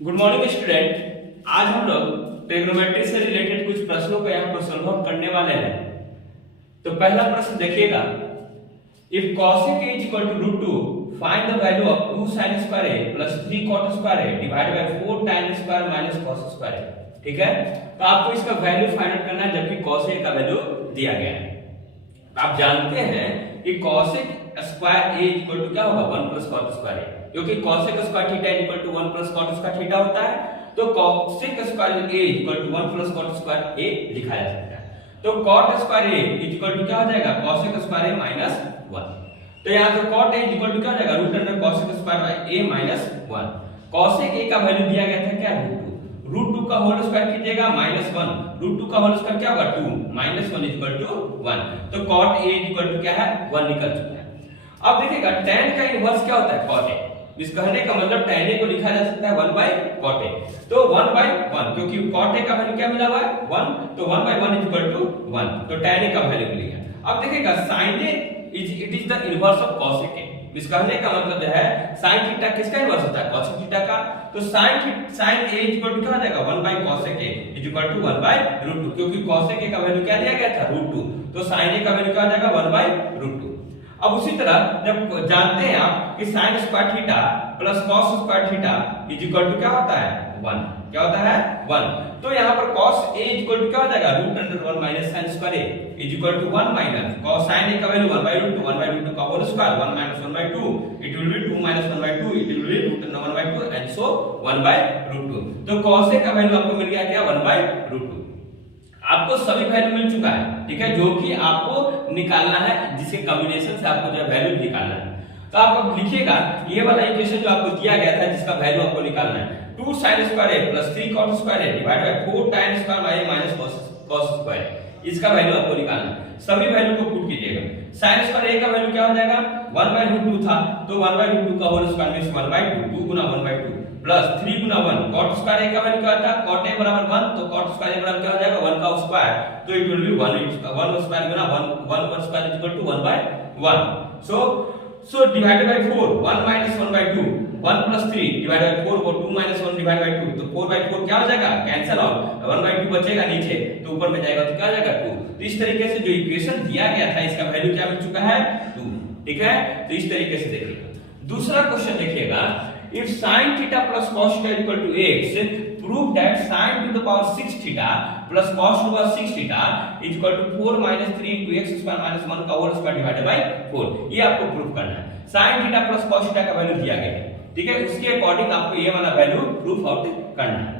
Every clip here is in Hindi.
Good morning student. आज हम लोग ट्रिग्नोमेट्री से रिलेटेड कुछ प्रश्नों को यहाँ पर सॉल्व करने वाले हैं। तो पहला प्रश्न देखिएगा, if cosec a is equal to √2 find the value of 2 sin square a plus 3 cot square a divided by 4 tan square minus cos square a। ठीक है, तो आपको इसका वैल्यू फाइंड आउट करना है, जबकि cos a का वैल्यू दिया गया है। आप जानते हैं कि cosec square a equal to क्या होगा 1 प्लस cot स्क्वायर a, क्योंकि cosec square theta equal to 1 plus cot square theta होता है। तो cosec square a equal to 1 plus cot square a लिखा जा सकता है। तो cot square a equal to क्या हो जाएगा cosec स्क्वायर a माइनस 1। तो यहाँ पे cot a इक्वल टू क्या हो जाएगा root under cosec square by a minus 1। cosec a का वैल्यू दिया गया था क्या √2 का होल स्क्वायर कीजिएगा -1, √2 का होल स्क्वायर क्या होगा 2, -1 इक्वल टू 1। तो cot a इक्वल टू क्या है 1 निकल चुका है। अब देखिएगा tan का इनवर्स क्या होता है cot a। इस कहने का मतलब tan a को लिखा जा सकता है 1/cot a। तो 1/1, क्योंकि cot a का वैल्यू क्या मिला हुआ है 1, तो 1/1 इक्वल टू 1, तो tan a का वैल्यू मिल गया। अब देखिएगा sin a it is the inverse of cosec a। इस कहने का मतलब जो है sin थीटा किसका इनवर्स होता है cosec थीटा का। तो sin a इक्वल टू क्या हो जाएगा 1/cosec a इक्वल टू 1/√2, क्योंकि cosec a का वैल्यू क्या दिया गया था √2, तो sin a का वैल्यू क्या हो जाएगा 1/√2। अब उसी तरह जब जानते हैं आप कि sin square theta plus cos square theta equal to क्या होता है 1, क्या होता है 1। तो यहाँ पर cos a इक्वल टू क्या हो जाएगा √1 minus sin square a equal to 1 minus cos sin a का वैल्यू 1/√2 का whole square 1 minus 1/2, it will be 2 minus 1/2, it will be √1/2 and so 1/√2। तो cos a का वैल्यू आपको मिल गया क्या 1/√2। आपको सभी वैल्यू मिल चुका है, ठीक है, जो कि आपको निकालना है, जिसके कॉम्बिनेशन से आपको जो वैल्यू निकालना है। तो आप अब लिखिएगा ये वाला इक्वेशन जो आपको दिया गया था जिसका वैल्यू आपको निकालना है 2 sin square a plus 3 cot square a divided by 4 tan square a minus cos square, इसका वैल्यू आपको निकालना है। सभी वैल्यू को पुट कीजिएगा। sin स्क्वायर a का वैल्यू क्या हो जाएगा 1/√2 था, तो 1/√2 का होल स्क्वायर मींस 1/2, 2 गुना 1/2 प्लस 3 गुना 1 cot स्क्वायर a का वैल्यू क्या था cot a बराबर 1, तो cot स्क्वायर a बराबर क्या हो जाएगा 1 का स्क्वायर, तो इट विल बी 1 स्क्वायर गुना 1 पर square equal to 1/1। so divided by 4 1 minus 1/2 1 plus 3 divided by 4 और 2 minus 1 divided by 2, तो 4/4 क्या हो जाएगा कैंसिल आउट, 1/2 बचेगा नीचे, तो ऊपर में जाएगा तो क्या हो जाएगा 2। तो इस तरीके से जो इक्वेशन दिया गया था इसका वैल्यू क्या मिल चुका है 2, ठीक है। तो इस तरीके से देखिएगा। दूसरा क्वेश्चन देखिएगा, if sin theta plus cos theta equal to x, prove that sin to the power 6 theta plus cos to the power 6 theta is equal to 4 minus 3 into x square minus 1 का होल स्क्वायर डिवाइडेड बाय 4। ये आपको प्रूव करना है। sin theta plus cos theta का वैल्यू दिया गया है, ठीक है, उसके अकॉर्डिंग आपको ये वाला वैल्यू प्रूफ आउट करना है।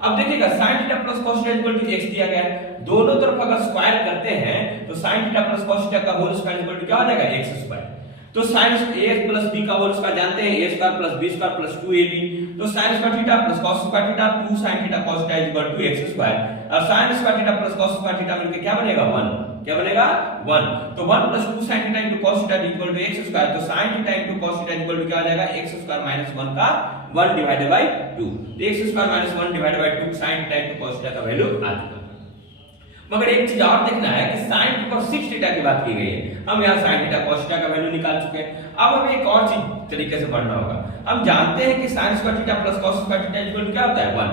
अब देखिएगा sin theta plus cos theta equal to x दिया गया है, दोनों तरफ अगर स्क्वायर करते हैं तो sin theta plus cos theta का होल स्क्वायर इक्वल टू क्या हो जाएगा x स्क्वायर। तो sin a प्लस b का होल स्क्वायर जानते हैं a square plus b square plus 2ab, तो sin square theta plus cos square theta 2 sin theta cos theta equal to x square. अब sin square theta plus cos square theta मिलके क्या बनेगा 1, क्या बनेगा 1। तो 1 plus 2 sin theta into cos theta equal to x square, तो sin theta into cos theta equal to क्या हो जाएगा x स्क्वायर माइनस 1 का 1 डिवाइडेड बाय 2, तो x square minus 1 divided by 2 sin theta into cos theta का वैल्यू आ चुका। मगर एक चीज और देखना है कि sin टू पावर 6 थीटा की बात की गई है, हम यहाँ sin थीटा cos थीटा का वैल्यू निकाल चुके हैं। अब हमें एक और चीज तरीके से पढ़ना होगा। हम जानते हैं कि sin square theta plus cos square theta equal to क्या होता है 1।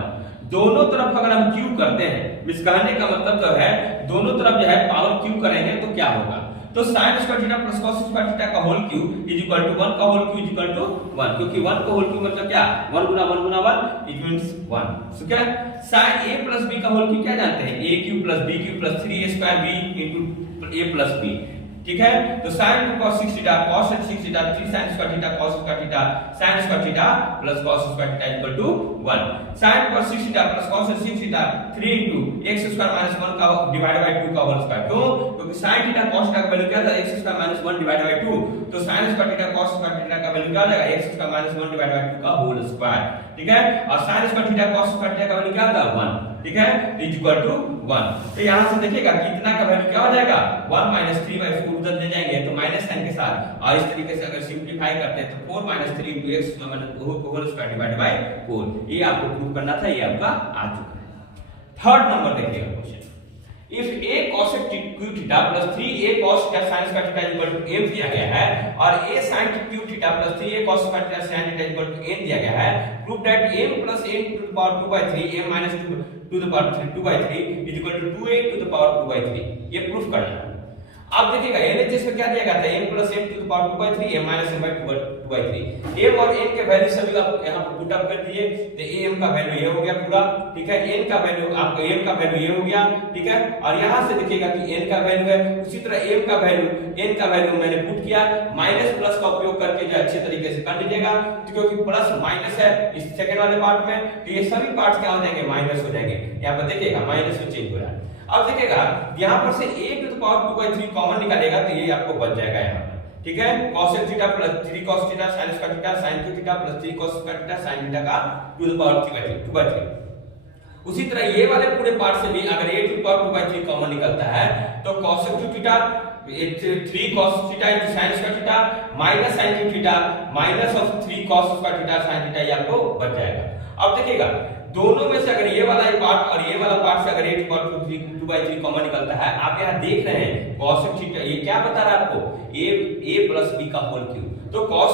दोनों तरफ अगर हम क्यू करते हैं, इस कहने का मतलब जो है दोनों तरफ जो है पावर क्यू करेंगे तो क्या होगा, तो sin square theta plus cos square theta का whole cube is equal to 1 का whole cube is equal to 1, क्योंकि 1 का होल क्यू मतलब क्या 1 गुना 1 गुना 1 इट मींस 1। सो क्या sin a प्लस b का होल क्यू क्या जानते हैं a cube plus b cube plus 3a square b into a plus b, ठीक है। तो sin to cos 6 theta cos 6 theta 3 sin square theta cos square theta sin square theta plus cos square theta equal to 1। sin to cos 6 theta plus cos 6 theta 3 into x square minus 1 का डिवाइडेड बाय 2 का होल स्क्वायर, क्यों, क्योंकि sin थीटा cos थीटा का वैल्यू क्या था x square minus 1 divided by 2, तो sin square theta cos square theta का वैल्यू क्या हो जाएगा x square minus 1 divided by 2 का होल स्क्वायर, ठीक है। और sin square theta cos square theta का वैल्यू क्या था 1, ठीक है, इज इक्वल टू 1। तो यहां से देखिएगा कितना का वैल्यू क्या हो जाएगा 1 माइनस 3/4 उधर ले जाएंगे तो माइनस साइन के साथ, और इस तरीके से अगर सिंपलीफाई करते हैं तो 4 minus 3 into x whole square divided by 4, ये आपको प्रूव करना था, ये आपका आ चुका है। थर्ड नंबर देखिएगा question, if a cosec q theta plus 3a cos theta sin square theta equal to m दिया गया है और a sin q theta plus 3a cos square theta sin theta equal to n दिया गया है, prove that m plus n to the power 2/3 m minus 2 to the power 3 2/3 is equal to 2a to the power 2/3। ये प्रूफ करना है। अब देखिएगा LHS में क्या दिया गया था, m plus n to the power 2/3 m minus n by 2/3। m और n के वैल्यू सभी आप यहां पर पुट अप कर दीजिए तो am का वैल्यू ये हो गया पूरा, ठीक है। n का वैल्यू आपको m का वैल्यू ये हो गया, ठीक है। और यहां से देखिएगा कि n का वैल्यू है, उसी तरह m का वैल्यू n का वैल्यू मैंने पुट किया, माइनस प्लस का उपयोग करके जो अच्छे तरीके से कर लीजिएगा, क्योंकि प्लस माइनस है इस सेकंड वाले पार्ट में, तो ये सभी पार्ट्स क्या हो जाएंगे, माइनस हो जाएंगे। यहां पर देखिएगा माइनस में चेंज हो रहा है। अब देखिएगा यहां पर से a to the power 2/3 common निकालेगा तो ये आपको बच जाएगा यहां पर, ठीक है। cos theta plus 3 cos theta sin square theta sin theta plus 3 cos square theta sin theta का टू द पावर 2/3। उसी तरह ये वाले पूरे पार्ट से भी अगर a to the power 2/3 common निकलता है तो cos theta 3 cos theta into sin square theta minus sin theta minus of 3 cos square theta sin theta ये आपको बच जाएगा। अब देखिएगा दोनों में से अगर ये वाला पार्ट और ये वाला पार्ट से अगर a to the power 2/3 common निकलता है, आप यहां देख रहे हैं cos थीटा ये क्या बता रहा है आपको, a प्लस b का होल क्यूब, तो cos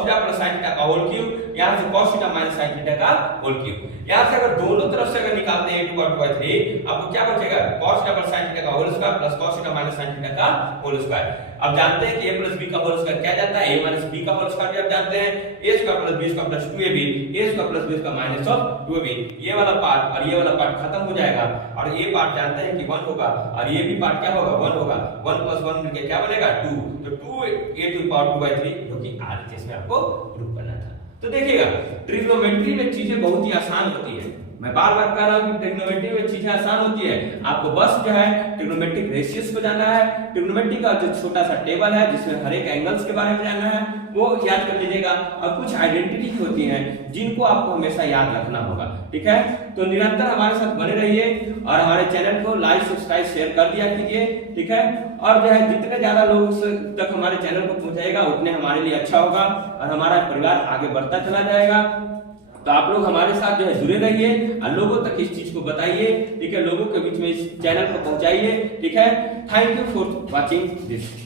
theta plus sin theta का होल क्यूब, यहां से cos theta minus sin theta का होल क्यूब। यहां से अगर दोनों तरफ से अगर निकालते हैं a टू द पावर 2/3 आपको क्या बचेगा, cos theta plus sin theta का whole square plus cos theta minus sin theta का होल स्क्वायर। अब जानते हैं कि a प्लस b का होल स्क्वायर क्या जाता है, a माइनस b का होल स्क्वायर भी आप जानते हैं, a square plus b square plus 2ab, a square plus b square minus of 2ab। ये वाला पार्ट और ये वाला पार्ट खत्म हो जाएगा और ये पार्ट जानते हैं कि 1 होगा और ये भी पार्ट क्या होगा, 1 होगा। 1 प्लस 1 मिलके क्या बनेगा 2, तो 2a टू द पावर 2/3 जो कि RHS में आपको प्रूव करना था। तो देखिएगा ट्रिग्नोमेट्री में चीजें बहुत ही आसान होती है, मैं बार बार कह रहा हूं कि ट्रिग्नोमेट्री में चीजें आसान होती है, आपको बस जो है ट्रिग्नोमेट्रिक रेशियोज को जानना है, ट्रिग्नोमेट्री का जो छोटा सा टेबल है जिसमें हर एक एंगल्स के बारे में जानना है वो याद कर लीजिएगा, और कुछ आइडेंटिटी होती हैं जिनको आपको हमेशा याद रखना होगा, ठीक है। तो निरंतर हमारे साथ बने रहिए और हमारे चैनल को लाइक सब्सक्राइब शेयर कर दिया कीजिए, ठीक है। और जो है जितने ज्यादा लोग तक हमारे चैनल को पहुंचाएगा उतने हमारे लिए अच्छा होगा और हमारा परिवार आगे बढ़ता चला जाएगा। तो आप लोग हमारे साथ जो है जुड़े रहिए और लोगों तक इस चीज को बताइए, ठीक है, लोगों के बीच में इस चैनल को पहुंचाइए, ठीक है। Thank you for watching this.